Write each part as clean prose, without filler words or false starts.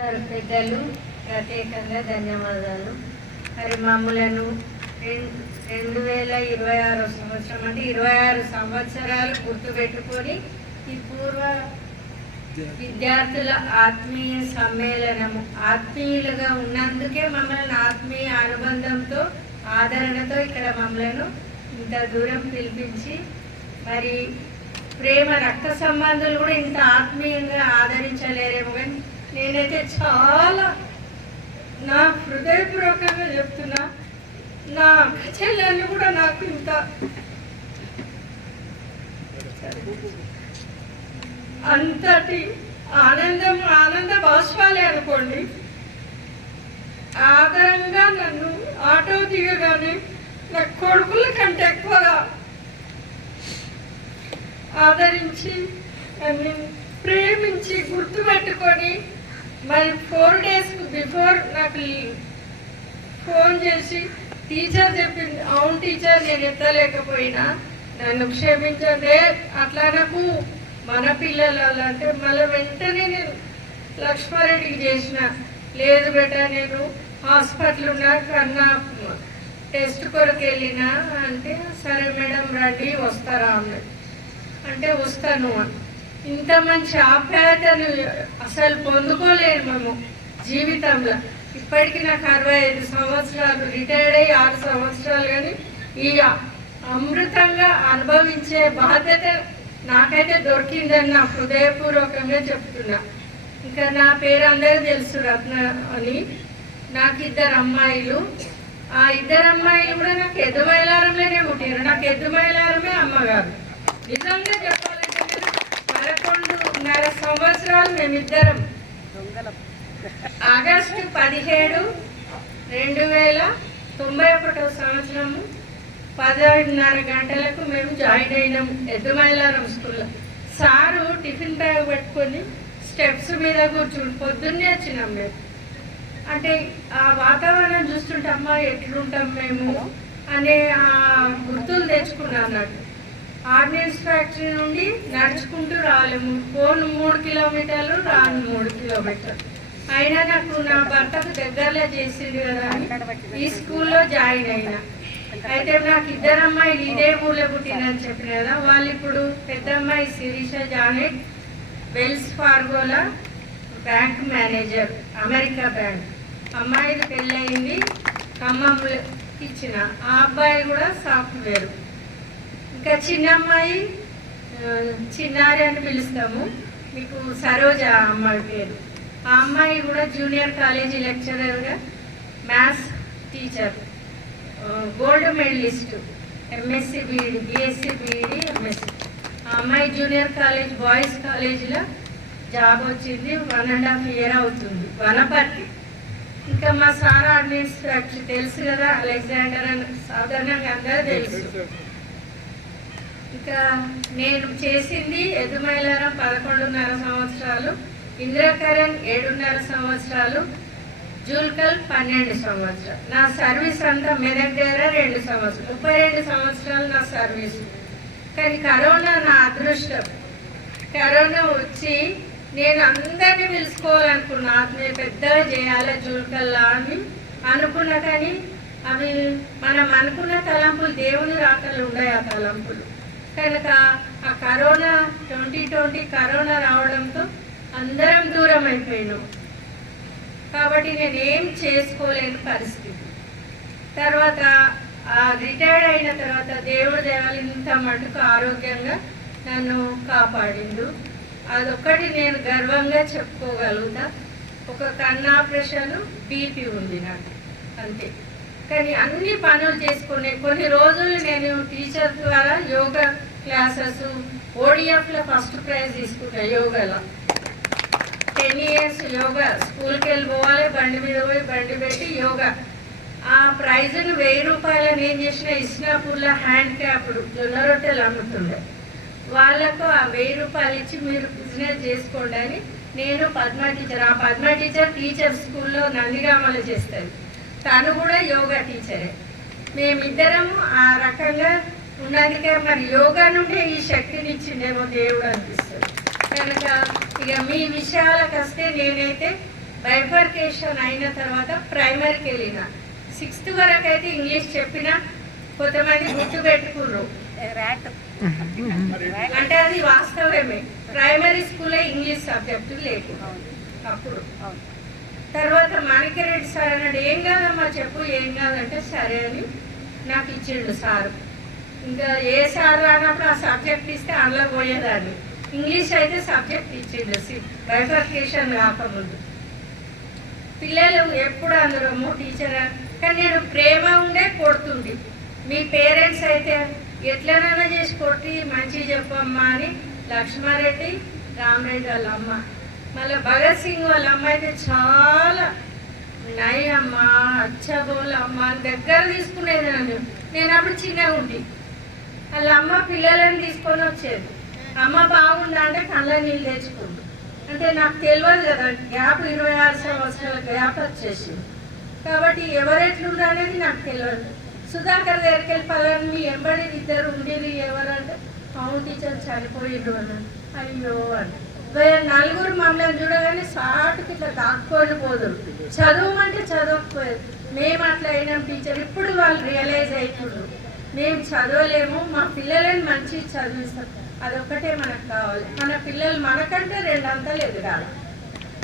పెద్దలు ప్రత్యేకంగా ధన్యవాదాలు. మరి మమ్మలను 2026 సంవత్సరం అంటే 26 సంవత్సరాలు గుర్తుపెట్టుకొని ఈ పూర్వ విద్యార్థుల ఆత్మీయ సమ్మేళనము ఆత్మీయులుగా ఉన్నందుకే మమ్మల్ని ఆత్మీయ అనుబంధంతో ఆదరణతో ఇక్కడ మమ్మలను ఇంత దూరం పిలిపించి మరి ప్రేమ రక్త సంబంధాలు కూడా ఇంత ఆత్మీయంగా ఆదరించలేరేమో, కానీ నేనైతే చాలా నా హృదయపూర్వకంగా చెప్తున్నా, నా చెల్లెళ్ళు కూడా నాకు ఇంత అంతటి ఆనంద బాష్పాలే అనుకోండి. ఆదరంగా నన్ను ఆటో దిగగానే నా కొడుకుల కంటే ఎక్కువగా ఆదరించి నన్ను ప్రేమించి గుర్తుపెట్టుకొని మరి 4 days బిఫోర్ నాకు ఫోన్ చేసి టీచర్ చెప్పింది, అవును టీచర్ నేను ఎత్తలేకపోయినా నన్ను క్షమించండి, అట్లా నాకు మన పిల్లలు అంటే మళ్ళీ వెంటనే నేను లక్ష్మారెడ్డికి చేసిన, లేదు బేట నేను హాస్పిటల్ ఉన్నా కన్నా టెస్ట్ కొరకు వెళ్ళినా అంటే, సరే మేడం రండి వస్తారా అన్నది. అంటే వస్తాను అని. ఇంత మంచి ఆప్యాయతను అసలు పొందుకోలేను మేము జీవితంలో. ఇప్పటికీ నాకు 65 సంవత్సరాలు, రిటైర్డ్ అయ్యి 6 సంవత్సరాలు, కానీ ఈ అమృతంగా అనుభవించే బాధ్యత నాకైతే దొరికిందని నా హృదయపూర్వకంగా చెప్తున్నా. ఇంకా నా పేరు అందరూ తెలుసు, రత్న అని. నాకు 2 అమ్మాయిలు. ఆ 2 అమ్మాయిలు కూడా నాకు ఎద్దుమైలారంలోనే పుట్టారు. నాకు ఎద్దుమైలారమే అమ్మగారు. నిజంగా చెప్పాలంటే 11.5 సంవత్సరాలు మేమిద్దరం. ఆగస్టు 17, 2091 సంవత్సరము 10:30 గంటలకు మేము జాయిన్ అయినాం ఎద్దుమైలారం స్కూల్లో. సారు టిఫిన్ బ్యాగ్ పెట్టుకొని స్టెప్స్ మీద కూర్చుని పొద్దున్నే వచ్చినాం మేము. అంటే ఆ వాతావరణం చూస్తుంటే అమ్మా ఎట్లుంటాం మేము అనే ఆ గుర్తులు తెచ్చుకున్నాను అన్నట్టు. ఆర్డినెన్స్ ఫ్యాక్టరీ నుండి నడుచుకుంటూ రాలేము, పోను 3 కిలోమీటర్లు, రాను 3 కిలోమీటర్లు. అయినా నాకు నా భర్తకు దగ్గరలో చేసింది కదా అని ఈ స్కూల్లో జాయిన్ అయినా. అయితే నాకు 2 అమ్మాయిలు ఇదే ఊళ్ళో పుట్టినని చెప్పిన కదా, వాళ్ళు ఇప్పుడు పెద్ద అమ్మాయి శిరీష జానెట్ వెల్స్ ఫార్గోలా బ్యాంక్ మేనేజర్, అమెరికా బ్యాంక్. అమ్మాయిది పెళ్ళయింది, ఖమ్మంలో ఇచ్చిన. ఆ అబ్బాయి కూడా సాఫ్ట్వేర్. ఇంకా చిన్న అమ్మాయి చిన్నారి అని పిలుస్తాము, మీకు సరోజ అమ్మాయి పేరు. ఆ అమ్మాయి కూడా జూనియర్ కాలేజీ లెక్చరర్గా, maths teacher, gold medalist, MSc BEd, BSc BEd, MSc. ఆ అమ్మాయి జూనియర్ కాలేజ్ బాయ్స్ కాలేజీలో జాబ్ వచ్చింది. 1.5 year అవుతుంది, వనపర్తి. ఇంకా మా సార్ ఆర్డినెన్స్ ఫ్యాక్టరీ తెలుసు కదా, అలెగ్జాండర్ అని సాధారణంగా అందరూ తెలుసు. ఇంకా నేను చేసింది ఎదుమైలారం 11.5 సంవత్సరాలు, ఇంద్రకరణ్ 7.5 సంవత్సరాలు, జూల్కల్ 12 సంవత్సరాలు. నా సర్వీస్ అంతా మెదక్ దగ్గర 2 సంవత్సరాలు, 32 సంవత్సరాలు నా సర్వీసు. కానీ కరోనా నా అదృష్టం. కరోనా వచ్చి నేను అందరినీ పిలుచుకోవాలనుకున్నా, ఆత్మీయ పెద్దగా చేయాలి జూల్కల్లా అని అనుకున్నా. కానీ అవి మనం అనుకున్న తలంపులు దేవుని రాకలు ఉన్నాయి. ఆ తలంపులు కనుక ఆ కరోనా 2020 కరోనా రావడంతో అందరం దూరం అయిపోయినాం. కాబట్టి నేనేం చేసుకోలేని పరిస్థితి. తర్వాత రిటైర్డ్ అయిన తర్వాత దేవుడి దేవాలు ఇంత మటుకు ఆరోగ్యంగా నన్ను కాపాడిండు. అదొక్కటి నేను గర్వంగా చెప్పుకోగలుగుతా. ఒక కన్ను ఆపరేషన్, బీపీ ఉంది నాకు, అంతే. కానీ అన్ని పనులు చేసుకునే కొన్ని రోజులు నేను టీచర్ ద్వారా యోగా క్లాసెస్, ఓడిఎఫ్లో ఫస్ట్ ప్రైజ్ తీసుకున్నా యోగాలో. 10 years యోగా, స్కూల్కి వెళ్ళిపోవాలి, బండి మీద పోయి బండి పెట్టి యోగా. ఆ ప్రైజ్ను 1000 రూపాయలు నేను చేసిన ఇస్నాపూర్లో హ్యాండ్ క్యాప్డ్ జొన్న రొట్టెలు అమ్ముతుండే వాళ్ళకు ఆ 1000 రూపాయలు ఇచ్చి మీరు బిజినెస్ చేసుకోండి అని నేను పద్మ టీచర్. ఆ పద్మ టీచర్ స్కూల్లో నందిగామలో చేస్తుంది. తను కూడా యోగా టీచరే. మేమిద్దరము ఆ రకంగా ఉన్నందుకే మరి యోగా నుండే ఈ శక్తిని ఇచ్చిండేమో దేవుడు అనిపిస్తుంది. కనుక ఇక మీ విషయాలకు వస్తే నేనైతే బైఫర్కేషన్ అయిన తర్వాత ప్రైమరీకి వెళ్ళిన 6th వరకు అయితే ఇంగ్లీష్ చెప్పిన కొంతమంది గుర్తు పెట్టుకున్నారు. అంటే అది వాస్తవమే. ప్రైమరీ స్కూల్లో ఇంగ్లీష్ సబ్జెక్టు లేదు అప్పుడు. తర్వాత మాణిక్యరెడ్డి సార్ అన్నాడు, ఏం కాదమ్మా చెప్పు, ఏం కాదంటే సరే అని నాకు ఇచ్చిండు సారు. ఇంకా ఏ సార్ అన్నప్పుడు ఆ సబ్జెక్ట్ ఇస్తే అందులో పోయేదాన్ని. ఇంగ్లీష్ అయితే సబ్జెక్ట్ ఇచ్చిండు బైఫర్కేషన్ కాకముందు. పిల్లలు ఎప్పుడు అందరము టీచర్, కానీ నేను ప్రేమ ఉండే కొడుతుంది. మీ పేరెంట్స్ అయితే ఎట్లనైనా చేసి కొట్టి మంచిగా చెప్పమ్మా అని లక్ష్మారెడ్డి, రామరెడ్డి వాళ్ళ అమ్మ, మళ్ళీ భగత్ సింగ్ వాళ్ళ అమ్మ అయితే చాలా నయమ్మా అచ్చబోళ్ళ అమ్మ అని దగ్గర తీసుకునేది నన్ను. నేను అప్పుడు చిన్నగా ఉండి వాళ్ళ అమ్మ పిల్లలని తీసుకొని వచ్చేది. అమ్మ బాగుందా అంటే కళ్ళ నీళ్ళు తెచ్చుకుంది. అంటే నాకు తెలియదు కదా, గ్యాప్ 26 సంవత్సరాల గ్యాప్ వచ్చేసింది కాబట్టి ఎవరెట్లుండ్రు అనేది నాకు తెలియదు. సుధాకర్ దగ్గరికి వెళ్ళి పలాని మీ ఎంబడి ఇద్దరు ఉండేది ఎవరంటే అవును టీచర్ చనిపోయిండు అన్నాడు. అయ్యో అని నలుగురు మమ్మల్ని చూడగానే సాటుకి ఇట్లా దాక్కొని పోదు. చదవమంటే చదవకపోయేది. మేము అట్లా అయినాం టీచర్. ఇప్పుడు వాళ్ళు రియలైజ్ అవుతుండ్రు మేము చదవలేము, మా పిల్లలని మంచి చదివిస్తాం. అదొక్కటే మనకు కావాలి. మన పిల్లలు మనకంటే 2 అంతలు ఎదగాలి.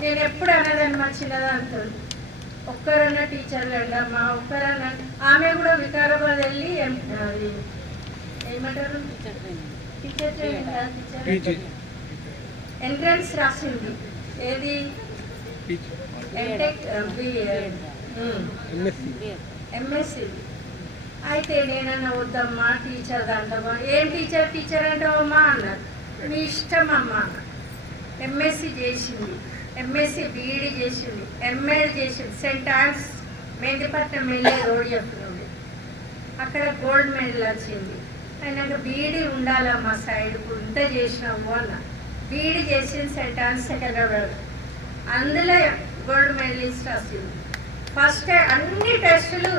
నేను ఎప్పుడు అనేదాన్ని మా చిన్నదాంతో, ఒక్కరన్నా టీచర్లు అండమ్మా ఒక్కరన్నా. ఆమె కూడా వికారాబాద్ వెళ్ళి ఏమంటారు టీచర్ ఎంట్రన్స్ రాసింది. ఏది ఎంఎస్సి. అయితే నేనన్నా వద్దమ్మా టీచర్ అంటామా. ఏం టీచర్ అంటావమ్మా అన్నారు. మీ ఇష్టం అమ్మ. ఎంఎస్సి చేసింది, ఎంఎస్సి బీఈడి చేసింది, ఎంఎడ్ చేసింది. సెయింట్ ఆన్స్ మెహందీపట్నం వెళ్ళే ఓడిఎఫ్ నుండి అక్కడ గోల్డ్ మెడల్ వచ్చింది. అయినాక బీఈడి ఉండాలమ్మా సైడ్ ఇంత చేసినావు అన్న. బీఈడి చేసింది సెయింట్ ఆన్స్ సెకండరీ, అందులో గోల్డ్ మెడలిస్ట్ వచ్చింది. ఫస్ట్ అన్ని టెస్టులు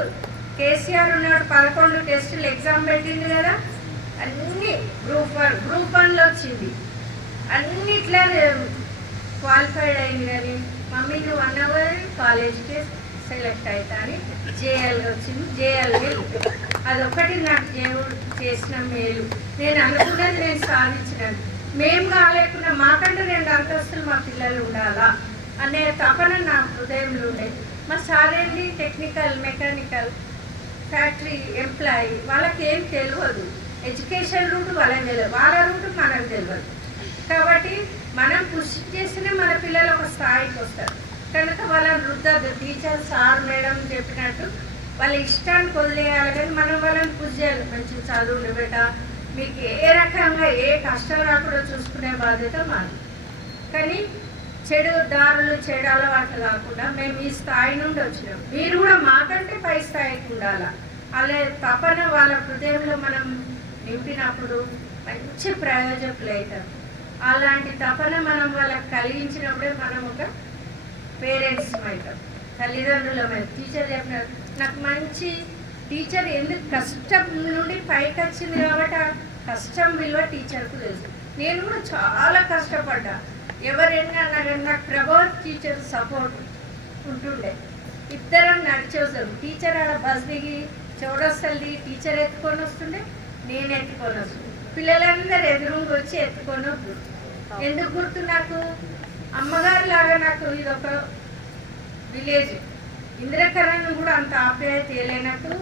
కేసీఆర్ ఉన్నాడు, 11 టెస్టులు ఎగ్జామ్ పెట్టింది కదా, అన్నీ గ్రూప్ 1లో వచ్చింది. అన్నిట్లా క్వాలిఫైడ్ అయింది. కానీ మమ్మీ నువ్వు అన్నావు కాలేజ్కి సెలెక్ట్ అవుతా అని జేఎల్గా వచ్చింది. జేఎల్కి అదొక్కటి నాకు చేసిన మేలు. నేను అనుకున్నది నేను సాధించినాను. మేము కాలేకుండా మాకంటే 2 అంతస్తులు మా పిల్లలు ఉండాలా అనే తపన నా హృదయంలో ఉండేది. మా సార్ ఏంటి టెక్నికల్ మెకానికల్ ఫ్యాక్టరీ ఎంప్లాయీ, వాళ్ళకి ఏం తెలియదు. ఎడ్యుకేషన్ రూట్ వాళ్ళకి తెలియదు, వాళ్ళ రూట్ మనకు తెలియదు. కాబట్టి మనం కృషి చేస్తేనే మన పిల్లలు ఒక స్థాయికి వస్తారు. కనుక వాళ్ళని రుద్దద్దు. టీచర్ సార్ మేడం చెప్పినట్టు వాళ్ళ ఇష్టానికి వదిలేయాలి, కానీ మనం వాళ్ళని కృషి చేయాలి. మంచి చదువులు బిడ్డ, మీకు ఏ రకంగా ఏ కష్టం రాకుండా చూసుకునే బాధ్యత మాది. కానీ చెడు దారులు చెడు అలవాట్లు కాకుండా మేము ఈ స్థాయి నుండి వచ్చినాం. మీరు కూడా మాకంటే పై స్థాయికి ఉండాలా. అలా తపన వాళ్ళ హృదయంలో మనం నింపినప్పుడు మంచి ప్రయోజకులు అవుతారు. అలాంటి తపన మనం వాళ్ళకి కలిగించినప్పుడే మనం ఒక పేరెంట్స్ అవుతాం, తల్లిదండ్రులమైన. టీచర్ చెప్పినారు నాకు మంచి టీచర్ ఎందుకు కష్టం నుండి పైకి వచ్చింది కాబట్టి ఆ కష్టం విలువ టీచర్కు తెలుసు. నేను కూడా చాలా కష్టపడ్డా. ఎవరైనా నాకు ప్రభాత్ టీచర్ సపోర్ట్ ఉంటుండే. ఇద్దరం నడిచేసాం. టీచర్ ఆడ బస్ దిగి చౌరస్తల్లి టీచర్ ఎత్తుకొని వస్తుండే, నేను ఎత్తుకొని వస్తుండే. పిల్లలందరూ ఎదురుగా వచ్చి ఎత్తుకొని వద్దు. ఎందుకు గుర్తు నాకు అమ్మగారు లాగా నాకు ఇదొక విలేజ్. ఇంద్రకరణ్ కూడా అంత ఆప్యాయత ఇవ్వలేనట్టు,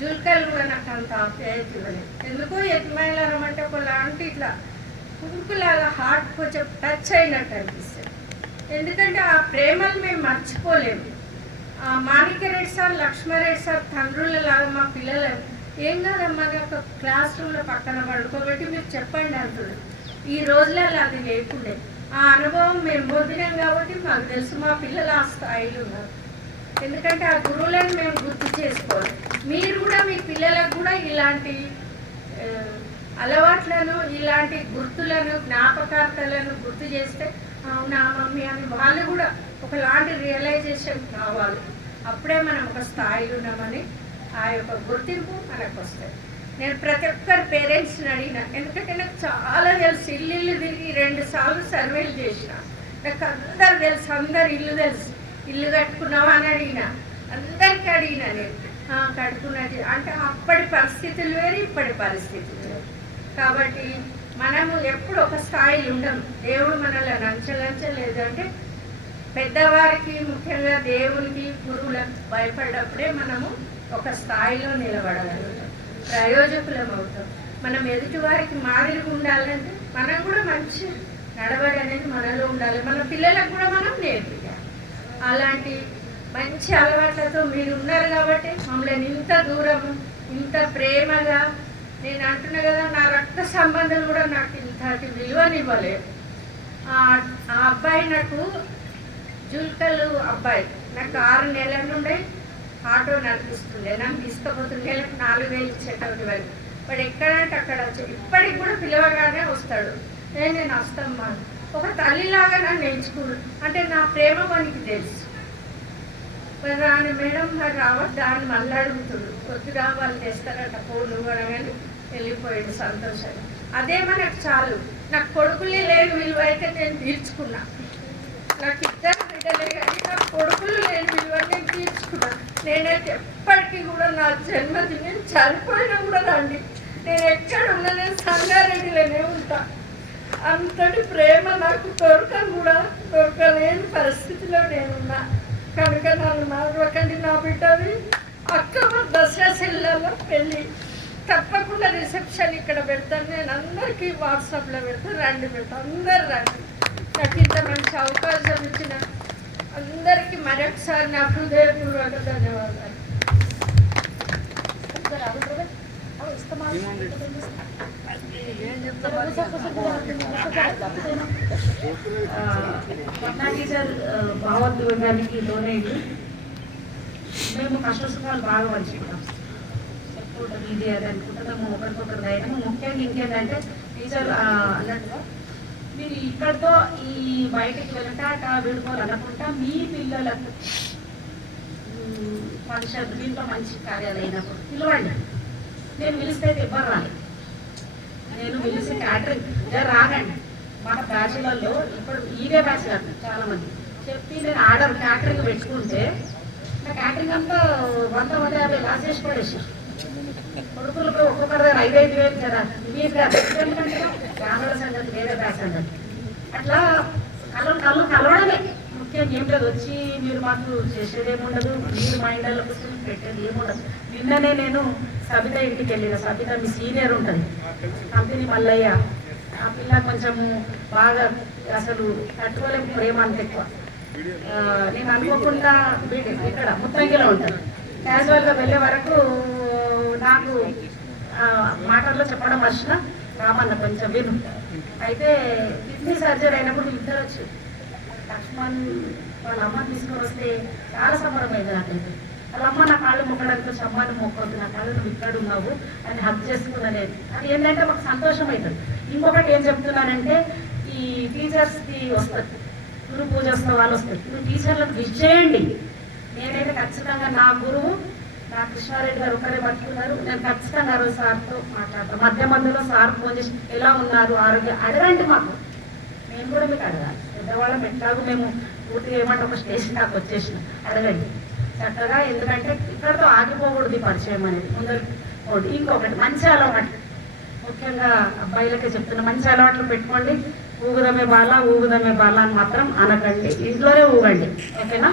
జుల్కల్ కూడా నాకు అంత ఆప్యాయత ఇవ్వలేదు. ఎందుకో ఎత్తుమైలారం అంటే ఒకలాంటి ఇట్లా కుంకులాగా హార్ట్ కొంచెం టచ్ అయినట్టు అనిపిస్తుంది. ఎందుకంటే ఆ ప్రేమను మేము మర్చిపోలేము. మాణిక్యరెడ్డి సార్, లక్ష్మారెడ్డి సార్ తండ్రులలాగా మా పిల్లలు ఏం కాదమ్మా ఒక క్లాస్ రూమ్లో పక్కన పడుకోబెట్టి మీరు చెప్పండి అంటున్నారు. ఈ రోజులలో అది లేకుండే. ఆ అనుభవం మేము పొందినాం కాబట్టి మాకు తెలుసు మా పిల్లలు ఆ స్థాయిలో ఉన్నారు. ఎందుకంటే ఆ గురువులను మేము గుర్తు చేసుకోవాలి. మీరు కూడా మీ పిల్లలకు కూడా ఇలాంటి అలవాట్లను ఇలాంటి గుర్తులను జ్ఞాపకార్థాలను గుర్తు చేస్తే అవునా మమ్మీ అని వాళ్ళు కూడా ఒకలాంటి రియలైజేషన్ కావాలి. అప్పుడే మనం ఒక స్థాయిలో ఉన్నామని ఆ యొక్క గుర్తింపు మనకు వస్తుంది. నేను ప్రతి ఒక్కరి పేరెంట్స్ని అడిగిన, ఎందుకంటే నాకు చాలా తెలుసు. ఇల్లు తిరిగి 2 సార్లు సర్వేలు చేసిన. నాకు అందరు తెలుసు, అందరు ఇల్లు తెలుసు. ఇల్లు కట్టుకున్నావా అని అడిగిన, అందరికీ అడిగిన నేను. కట్టుకున్నది అంటే అప్పటి పరిస్థితులు వేరు, ఇప్పటి పరిస్థితులు వేరు. కాబట్టి మనము ఎప్పుడు ఒక స్థాయిలో ఉండము. దేవుడు మనల్ని అంచలేదంటే పెద్దవారికి, ముఖ్యంగా దేవునికి, గురువులకు భయపడ్డప్పుడే మనము ఒక స్థాయిలో నిలబడగలుగుతాం, ప్రయోజకులం అవుతాం. మనం ఎదుటి వారికి మాదిరిగా ఉండాలంటే మనం కూడా మంచి నడవడి అనేది మనలో ఉండాలి. మన పిల్లలకు కూడా మనం నేర్పించాలి. అలాంటి మంచి అలవాట్లతో మీరు ఉన్నారు కాబట్టి మమ్మల్ని ఇంత దూరం, ఇంత ప్రేమగా, నేను అంటున్నా కదా, నా రక్త సంబంధం కూడా నాకు ఇంతటి విలువనివ్వలేదు. ఆ అబ్బాయి నాకు జూల్కల్ అబ్బాయి, నాకు 6 నెలల నుండి ఆటో నడిపిస్తుండే, నన్ను తీసుకుపోతుండే. 4,000 ఇచ్చేటప్పుడు వాడు ఎక్కడంటే అక్కడ ఇప్పటికి కూడా పిలవగానే వస్తాడు. నేను వస్తామ్మా, ఒక తల్లిలాగా నన్ను ఎంచుకున్నాను. అంటే నా ప్రేమ మనకి తెలుసు. మరి రాని మేడం మరి రావద్దా అని మళ్ళీ అడుగుతుడు. కొద్దిగా వాళ్ళు తెస్తారట ఫోన్ అనగానే వెళ్ళిపోయాడు సంతోషంగా. అదే మనకు చాలు. నాకు కొడుకులే లేని విలువ అయితే నేను తీర్చుకున్నా. నాకు 2 బిడ్డలే కానీ నాకు కొడుకులు లేని విలువ నేను తీర్చుకున్నా. నేనైతే ఎప్పటికీ కూడా నా జన్మది నేను చనిపోయినా కూడా రండి, నేను ఎక్కడ ఉన్నా నేను సంగారెడ్డిలోనే ఉంటా. అంతటి ప్రేమ నాకు దొరకలేని పరిస్థితిలో నేనున్నా. కనుక నన్ను మారవకండి. నా బిడ్డది అక్టోబర్ దసరా సెల్లలో పెళ్ళి, తప్పకుండా రిసెప్షన్ ఇక్కడ పెడతాను. నేను అందరికీ వాట్సాప్లో పెడతాను, రండి అందరు రండి. నాకు ఇంత మంచి అవకాశం ఇచ్చిన అందరికీ మరొకసారి నా హృదయపూర్వక ధన్యవాదాలు. టీచర్ భావోద్వేగానికి లోనైంది. మేము కష్ట సుఖాలు బాగా పంచుకుంటాం. చెప్పుకుంటాం ఇది అది అనుకుంటున్నాము, ఒకరికొకరు ధైర్యం. ముఖ్యంగా ఇంకేంటంటే టీచర్ అన్నట్టుగా మీరు ఇక్కడితో ఈ బయటికి వెళ్ళటాక విడుకోవాలి అనుకుంటా మీ పిల్లలకు ఫంక్షన్ దీంట్లో మంచి కార్యాలు అయినప్పుడు పిలవండి. నేను పిలిస్తే ఇవ్వరు రాలి, నేను పిలిచి క్యాటరింగ్ రాగండి. మన బ్యాచులర్లో ఇప్పుడు ఇదే బ్యాచులర్ చాలా మంది చెప్పి నేను ఆర్డర్ క్యాటరింగ్ పెట్టుకుంటే నా క్యాటరింగ్ అంతా 150 లాస్ చేసి పడేసారు. కొడుకులకు ఒక్కొక్కరి దగ్గర 5,000 కదా. మీరు గ్రామీణ సంగతి వేరే బ్యాచ్ సంగతి అట్లా కళ్ళు కలవడమే ముఖ్యం. ఏం లేదు, వచ్చి మీరు మాకు చేసేది ఏముండదు, మీరు మా ఇండలో కూర్చొని పెట్టేది ఏముండదు. నిన్ననే నేను సబిత ఇంటికి వెళ్ళిన. సబిత మీ సీనియర్ ఉంటుంది, కంపెనీ మల్లయ్య. ఆ పిల్ల కొంచెము బాగా అసలు తట్టుకోలేక ప్రేమ అంత ఎక్కువ. నేను అనుకోకుండా ఇక్కడ ముత్తంగిలో ఉంటాను. క్యాజువల్గా వెళ్ళే వరకు నాకు మాటల్లో చెప్పడం వచ్చిన రామన్న కొంచెం విను. అయితే కిడ్నీ సర్జరీ అయినప్పుడు ఇద్దరు వచ్చి లక్ష్మణ్ వాళ్ళ అమ్మ తీసుకొని వస్తే చాలా సంబరమైంది నాకైతే. వాళ్ళ అమ్మ నా కాళ్ళు మొక్కడానికి అమ్మని మొక్కొద్దు, నా కాళ్ళు నువ్వు ఇక్కడ ఉన్నావు అని హక్ చేసుకున్నాను. అది ఏంటంటే మాకు సంతోషం అవుతుంది. ఇంకొకటి ఏం చెప్తున్నానంటే ఈ టీచర్స్కి వస్తుంది, గురు పూజోత్సవాలు వస్తాయి. మీరు టీచర్లకు విష్ చేయండి. నేనైతే ఖచ్చితంగా నా గురువు నా కృష్ణారెడ్డి గారు ఒకరే పట్టుకున్నారు. నేను ఖచ్చితంగా రోజు సార్తో మాట్లాడతాను. మధ్యలో సార్ ఫోన్ చేసి ఎలా ఉన్నారు, ఆరోగ్యం అడగండి. మాకు నేను కూడా మీకు అడగాలి. పెద్దవాళ్ళం ఎట్లాగూ మేము పూర్తిగా ఏమంటే ఒక స్టేషన్ దాకా వచ్చేసిన అడగండి చక్కగా. ఎందుకంటే ఇక్కడతో ఆగిపోకూడదు పరిచయం అనేది ముందరు. ఇంకొకటి మంచి అలవాటు, ముఖ్యంగా అబ్బాయిలకే చెప్తున్నా, మంచి అలవాట్లు పెట్టుకోండి. ఊగుదమే బాల అని మాత్రం అనకండి, ఇంట్లోనే ఊగండి. ఓకేనా?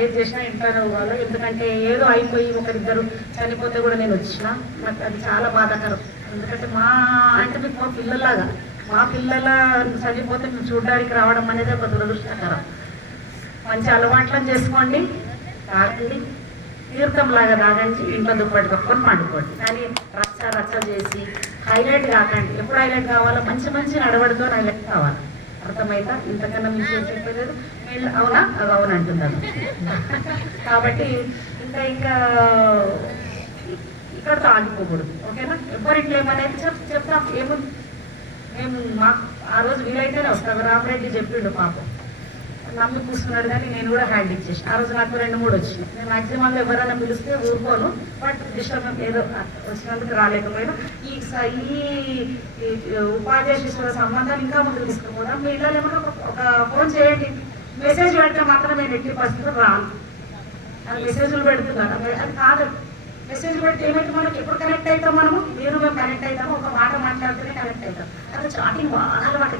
ఏది చేసినా ఇంట్లోనే ఊగాలి. ఎందుకంటే ఏదో అయిపోయి ఒకరిద్దరు చనిపోతే కూడా నేను వచ్చిన, నాకు అది చాలా బాధాకరం. ఎందుకంటే అంటే మీకు మా పిల్లలాగా, మా పిల్లల చనిపోతే మేము చూడడానికి రావడం అనేది ఒక దురదృష్టకరం. మంచి అలవాట్లను చేసుకోండి, తాగండి, తీర్థంలాగా తాగండి, ఇంట్లో దుప్పటి కప్పుకొని పండుకోండి. కానీ రచ్చ చేసి హైలైట్ కాకండి. ఎప్పుడు హైలైట్ కావాలో మంచి నడవడితో హైలైట్ కావాలి. అర్థమైతే ఇంతకన్నా విషయం చెప్పలేదు. అవునా? అది అవును అంటున్నాను. కాబట్టి ఇంకా ఇక్కడతో ఆగిపోకూడదు. ఓకేనా? ఎవరింట్లో ఏమనేది చెప్తాం. ఏముంది, మేము మాకు ఆ రోజు వీలైతేనే వస్తాం. రామరెడ్డి చెప్పిండు పాపం, నమ్మి కూర్చున్నాడు. కానీ నేను కూడా హ్యాండ్ ఇచ్చేసి ఆ రోజు నాకు 2-3 వచ్చినాయి. నేను మ్యాక్సిమంగా ఎవరైనా పిలిస్తే ఊరుకోను. బట్ డిస్టర్బ్ ఏదో వచ్చినందుకు రాలేకపోయినా ఈ ఉపాధ్యాయ శిశువుల సంబంధాలు ఇంకా ముందుకు తీసుకుపోదాం. మీ ఇళ్ళలో ఏమన్నా ఒక ఫోన్ చేయండి. మెసేజ్ పెడితే మాత్రం నేను ఎట్టి పరిస్థితులు రాను. అది మెసేజ్లు పెడుతున్నాను, అది కాదు. మెసేజ్ పెడితే ఏమైతే మనకి ఎప్పుడు కనెక్ట్ అవుతాం, మనము మీరు మేము కనెక్ట్ అవుతాము, ఒక మాట మాట్లాడితేనే కనెక్ట్ అవుతాం. అది చాటింగ్ బాగా అలవాటు.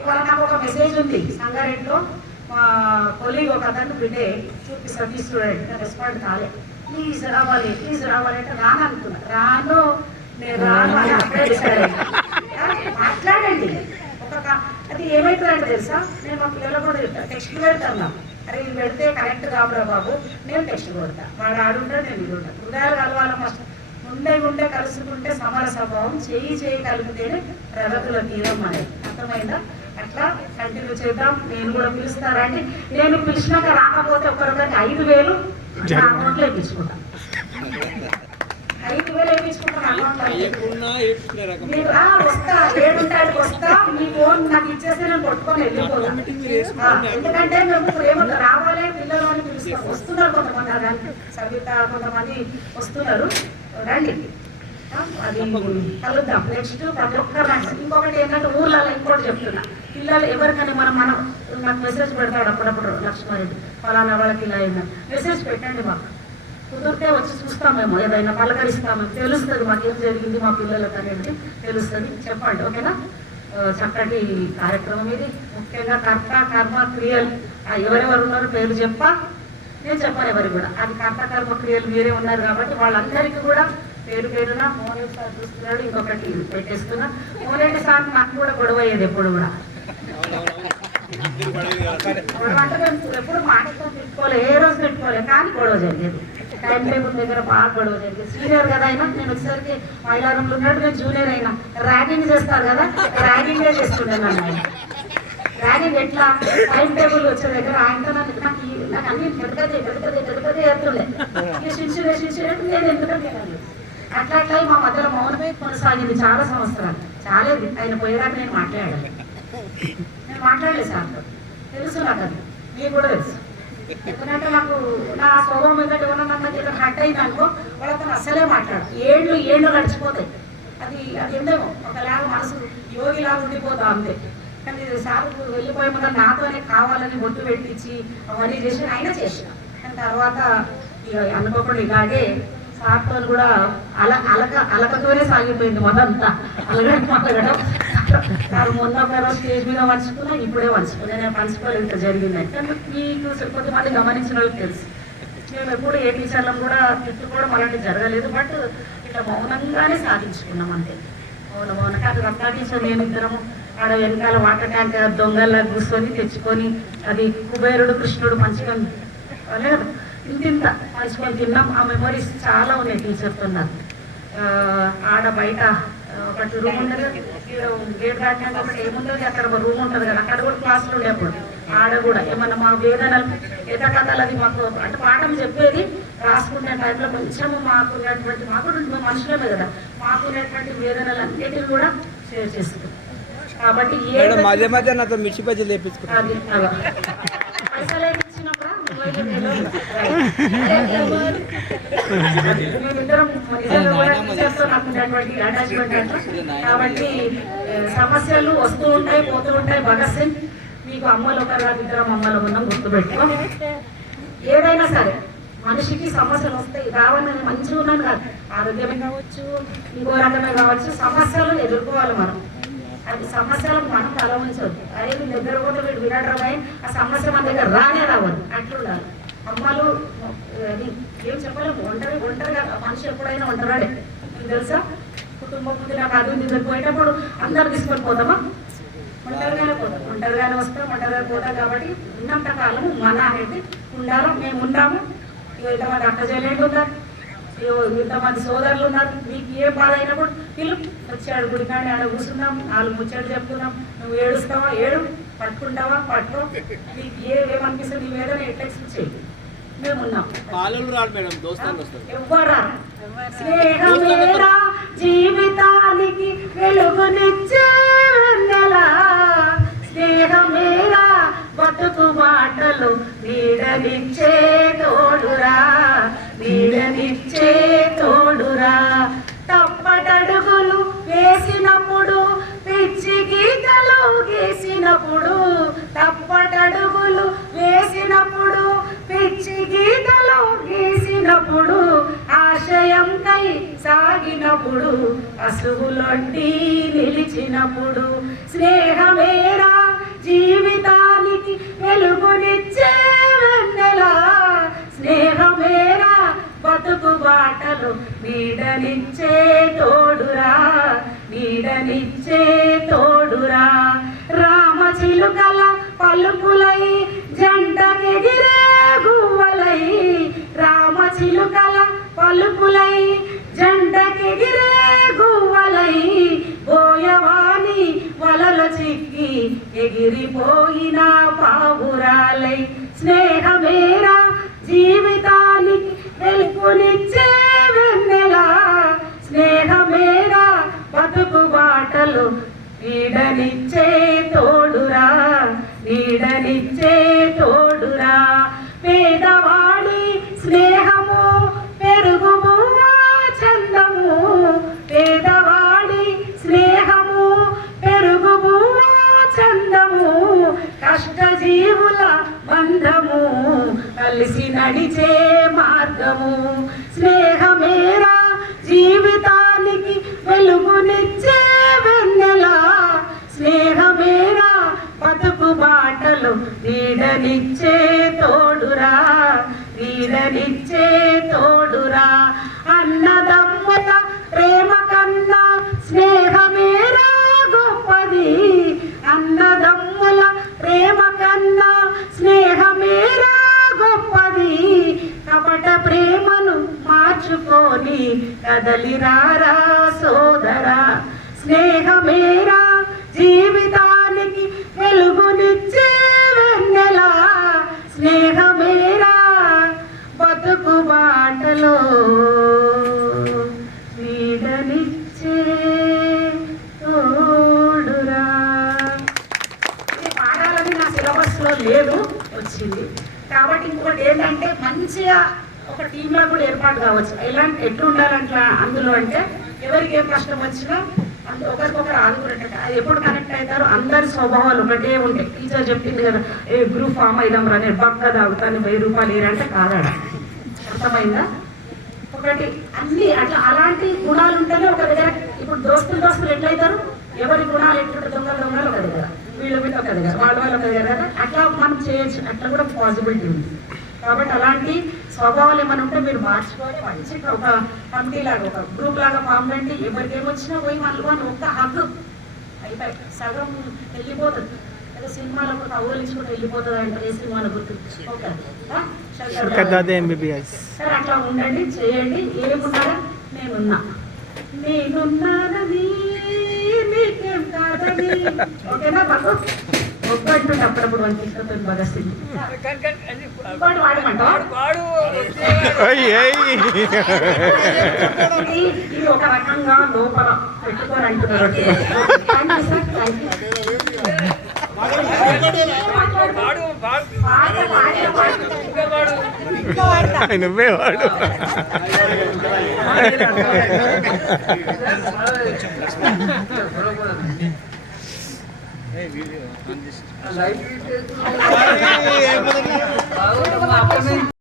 ఇవాళ నాకు ఒక మెసేజ్ ఉంది, సంగారెడ్డిలో మా కొలీగ్ ఒక అతను బిడ్డే చూపిస్తాను, స్టూడెంట్ రెస్పాండ్ కాలే. ప్లీజ్ రావాలి అంటే రాను అనుకున్నా. రాను, నేను రాను అని అప్పుడే డిసైడ్ అయ్యాను. మాట్లాడండి. అది ఏమవుతుందంటే తెలుసా, నేను మా పిల్లలు కూడా టెక్స్ట్ పెడతాను. అరే ఇది పెడితే కరెక్ట్ కాదురా బాబు, నేను టెక్స్ట్ కొడతా. వాడు ఆడుంటే నేను ఇది ఉంటాను. హృదయాలు కలవాలి ఫస్ట్. ఉండే కలుసుకుంటే సమర స్వభావం, చేయి కలిపితేనే ప్రగతుల తీరం అనేది. అర్థమైందా? అట్లా కంటిన్యూ చేద్దాం. నేను కూడా పిలుస్తారా అండి? నేను పిలిచినాక రాకపోతే ఒకరికి 5,000 నా అకౌంట్లో వేయించుకుంటాను. 5,000 వేయించుకుంటాను అకౌంట్లో. మీరు వస్తా, 7 వస్తా, మీ ఫోన్ నాకు ఇచ్చేస్తే నేను కొట్టుకొని వెళ్ళిపోతాను. ఎందుకంటే మేము ప్రేమగా రావాలి పిల్లలు అని పిలుస్తాం. వస్తున్నారు కొంతమంది, సవిత కొంతమంది వస్తున్నారు, రండి అది కలుద్దాం. నెక్స్ట్ ప్రతి ఒక్కరు రండి. ఇంకొకటి ఏంటంటే ఊర్లలో ఇంకోటి చెప్తున్నా, పిల్లలు ఎవరికైనా మనం నాకు మెసేజ్ పెడతాడు అప్పుడప్పుడు లక్ష్మారెడ్డి, ఫలానా వాళ్ళకి ఇలా అయినా మెసేజ్ పెట్టండి. మాకు కుదిరితే వచ్చి చూస్తాం, మేము ఏదైనా పలకరిస్తాము, తెలుస్తుంది మాకేం జరిగింది మా పిల్లలకు అనేది తెలుస్తుంది. చెప్పండి, ఓకేనా? చక్కటి కార్యక్రమం ఇది. ముఖ్యంగా కర్త కర్మ క్రియలు ఎవరెవరు ఉన్నారో పేరు నేను చెప్పాను ఎవరికి కూడా. అది కర్త కర్మ క్రియలు మీరే ఉన్నారు కాబట్టి వాళ్ళందరికీ కూడా పేరున మోహన్ సార్ చూస్తున్నాడు. ఇంకొకటి పెట్టేస్తున్నా, మోహన్ సార్ నాకు కూడా గొడవ అయ్యేది ఎప్పుడు కూడా. గొడవ అంటే మేము ఎప్పుడు మాటతో తిట్టుకోలే, ఏ రోజు తిట్టుకోలే, కానీ గొడవ జరిగేది. టైం టేబుల్ దగ్గర బాగా గొడవ జరిగేది. సీనియర్ కదా అయినా, నేను వచ్చేసరికి మైలారంలో ఉన్నాడు, నేను జూనియర్ అయినా. ర్యాగింగ్ చేస్తారు కదా, ర్యాగింగే చేస్తుండే నన్ను ఆయన. ర్యాగింగ్ ఎట్లా, టైం టేబుల్ వచ్చే దగ్గర ఆయనతో నాకు అన్ని గడపదే ఎత్తుండే. నేను ఎందుకంటే అట్లా మా మధ్యలో మౌనమే కొనసాగింది చాలా సంవత్సరాలు. చాలేదు, ఆయన పోయేదాకా నేను మాట్లాడలేదు సార్తో. తెలుసు నాకు, అది మీకు కూడా తెలుసు. ఎందుకంటే నాకు నా స్వభావం ఏంటంటే ఏమన్నా నాకు హట్ అయింది అనుకో, వాళ్ళతో అస్సలే మాట్లాడు. ఏళ్ళు గడిచిపోతాయి. అది ఏందేమో ఒకలాగా మనసు యోగిలాగా ఉండిపోతాం అంతే. కానీ సార్ వెళ్ళిపోయే ముందు నాతోనే కావాలని బొట్టు పెట్టించి అవన్నీ చేసి అయినా చేసిన. కానీ తర్వాత ఇక అనుకోకుండా ఇలాగే సార్తో కూడా అలకతోనే సాగిపోయింది మొదంతా. అలగడం మొన్న ఒక రోజు స్టేజ్ మీద పంచుకున్నా, ఇప్పుడే పంచుకున్నా. నేను పంచుకోలేదు, ఇంత జరిగిందని. కానీ మీకు కొద్దిమంది గమనించిన వాళ్ళకి తెలుసు. మేము ఎప్పుడు ఏ టీచర్లను కూడా తిట్టుకోవడం అలాంటి జరగలేదు. బట్ ఇట్లా మౌనంగానే సాధించుకున్నాం అంతే. మౌన కాదు. రత్నా టీచర్ మేమిద్దరము ఆడ వెనకాల వాటర్ ట్యాంక్ దొంగల్లా కూర్చొని తెచ్చుకొని, అది కుబేరుడు కృష్ణుడు మంచిగా లేదు ఇంత పంచుకొని తిన్నాం. ఆ మెమరీస్ చాలా ఉన్నాయి టీచర్తో నాకు. ఆడ బయట ఒకటి రూమ్ ఉంటుంది, గేట్ దాటినాక ఒకటి ఏముంటుంది, అక్కడ ఒక రూమ్ ఉంటుంది కదా, అక్కడ కూడా క్లాసులు ఉండేప్పుడు. ఆడ కూడా ఏమన్నా మా వేదనలు ఎద కథలు అది మాకు అంటే పాఠం చెప్పేది రాసుకునే టైంలో కొంచెము మాకున్నటువంటి మాకు మనుషులమే కదా, మాకున్నటువంటి వేదనలు అన్నిటిని కూడా షేర్ చేసుకుంటాం. కాబట్టి మధ్య మధ్య నాతో మిర్చి బజ్జీలు తెప్పించుకుంటాం. కాబట్టి సమస్యలు వస్తూ ఉంటాయి, పోతూ ఉంటాయి. భగత్ సింగ్ మీకు అమ్మలు ఒకరా ఇద్దరం అమ్మలు ఉన్నాం, గుర్తుపెట్టుకో. ఏదైనా సరే మనిషికి సమస్యలు వస్తాయి, రావాలని మంచిగా ఉన్నాను కాదు, ఆరోగ్యమే కావచ్చు, ఇంకో రకమే కావచ్చు. సమస్యలు ఎదుర్కోవాలి మనం. అది సమస్యలకు మనం తల ఉంచవద్దు. అదే మీ దగ్గర కూడా వీడు వినడమే, ఆ సమస్య మన దగ్గర రానే రావద్దు. అట్లుండాలి. అమ్మలు అది ఏం చెప్పలేము, ఒంటరిగా మనిషి ఎప్పుడైనా ఒంటరాడే. మీకు తెలుసా, కుటుంబం ముందు నాకు అది ఉంది పోయేటప్పుడు అందరు తీసుకొని పోతామా? ఒంటరిగానే వస్తాం, ఒంటరిగా పోతాం. కాబట్టి ఉన్నంత కాలము మన అనేది ఉండాలి. మేము ఉన్నాము. ఇంతమంది అక్క చెల్లెళ్ళు ఉన్నారు, ఇంతమంది సోదరులు ఉన్నారు. మీకు ఏ బాధ అయినప్పుడు వీళ్ళు వచ్చాడు గుడి కానీ ఆడ కూర్చున్నాం, 4 ముచ్చట్లు చెప్తున్నాం. నువ్వు ఏడుస్తావా ఏడు, పట్టుకుంటావా పట్టుకో, నీకు ఏమనిపిస్తుంది నీ వేదన ఎట్లా ఎక్స్ప్రెస్ చేయి. మేము ఉన్నాం. ఎవ్వరా స్నేహమేరా జీవితానికి వెలుగునిచ్చే వెన్నెల, స్నేహమేరా బతుకు మాటలు నీడనిచ్చే తోడురా, నీడనిచ్చే తోడురా. తప్పటడుగులు వేసినప్పుడు, పిచ్చి గీతలు గీసినప్పుడు, సాగినప్పుడు అసువులొంటి నిలిచినప్పుడు స్నేహమేరా జీవితానికి వెలుగునిచ్చే వెన్నెలా స్నేహమేరా బతుకు బాటలు నీడనిచ్చే తోడురా నీడనిచ్చే తోడురా రామచిలుకల పలుకులై జంటకెగిరే గువ్వలై రామచిలుకల పలుకులై జంటకెగిరే గువ్వలై బోయవాని వలల చిక్కి ఎగిరిపోయిన పావురాలై స్నేహమేరా జీవితానికి వెలుగునిచ్చే వెన్నెలా స్నేహమేరా బతుకు బాటలు నీడనిచ్చే తోడురా నీడనిచ్చే తోడురా పేదవాడి స్నేహము పెరుగు బువ్వా చందము పేదవాడి స్నేహము పెరుగు బువ్వా చందము కష్టజీవుల బంధము కలిసి నడిచే మార్గము స్నేహమేరా జీవితానికి వెలుగునిచ్చే వెన్నెలా స్నేహమేరా బతుకు బాటలు నీడనిచ్చే తోడురా నీడనిచ్చే తోడురా అన్నదమ్ముల ప్రేమ కన్నా స్నేహమేరా గొప్పది అన్నదమ్ముల ప్రేమ కన్నా స్నేహమేరా గొప్పది కపట ప్రేమను మార్చుకొని కదలిరారా సోదరా స్నేహమేరా జీవితానికి వెలుగునిచ్చే వెన్నెలా స్నేహమేరా బతుకు బాటలో నీడనిచ్చే తోడురా ఇది పాడాలని నా సిలబస్లో లేదు వచ్చింది కాబట్టి ఇంకోటి ఏంటంటే మంచిగా ఒక టీంలో కూడా ఏర్పాటు కావచ్చు ఎలాంటి ఎట్లా ఉండాలంటే అందులో అంటే ఎవరికి ఏం కష్టం వచ్చినా ఒకరికొకరు ఆదుకున్నట్టు అది ఎప్పుడు కనెక్ట్ అవుతారో అందరి స్వభావాలు ఒకటే ఉంటాయి టీచర్ చెప్పింది కదా ఏ గ్రూప్ ఫామ్ అయిదాం రా నేను పక్క తాగుతాను 1000 రూపాయలు ఏరంటే కాదాడ అర్థమైందా ఒకటి అన్ని అట్లా అలాంటి గుణాలు ఉంటేనే ఒక దగ్గర ఇప్పుడు దోస్తులు ఎట్లయితారు ఎవరి గుణాలు ఎట్లుంటే దొంగలు ఒక దగ్గర వీళ్ళు ఒక దగ్గర వాళ్ళ ఒక దగ్గర అట్లా మనం చేయొచ్చు అట్లా కూడా పాసిబిలిటీ ఉంది కాబట్టి అలాంటి స్వభావాలు ఏమైనా ఉంటే మీరు మార్చుకొని మంచి ఒక కమిటీ లాగా ఒక గ్రూప్ లాగా ఫామ్ రండి ఎవరికి ఏమొచ్చినా పోయి మళ్ళీ ఒక్క హక్కు అయిపోయి సగం వెళ్ళిపోతుంది ఏదో సినిమాలకు కౌలించుకుంటూ వెళ్ళిపోతుంది అంటే ఏ సినిమాల గుర్తు ఓకే సరే అట్లా ఉండండి చేయండి ఏమున్నారా నేనున్నానని నీకేం కాదని ఓకేనా బాబు ఒక్కటి అప్పుడప్పుడు వాళ్ళకి ఇష్టం భగత్ సింగ్ ఇంకోటి వాడమంటారు ఇది ఒక రకంగా లోపల పెట్టుకొని అంటున్నారు నువ్వే వాడు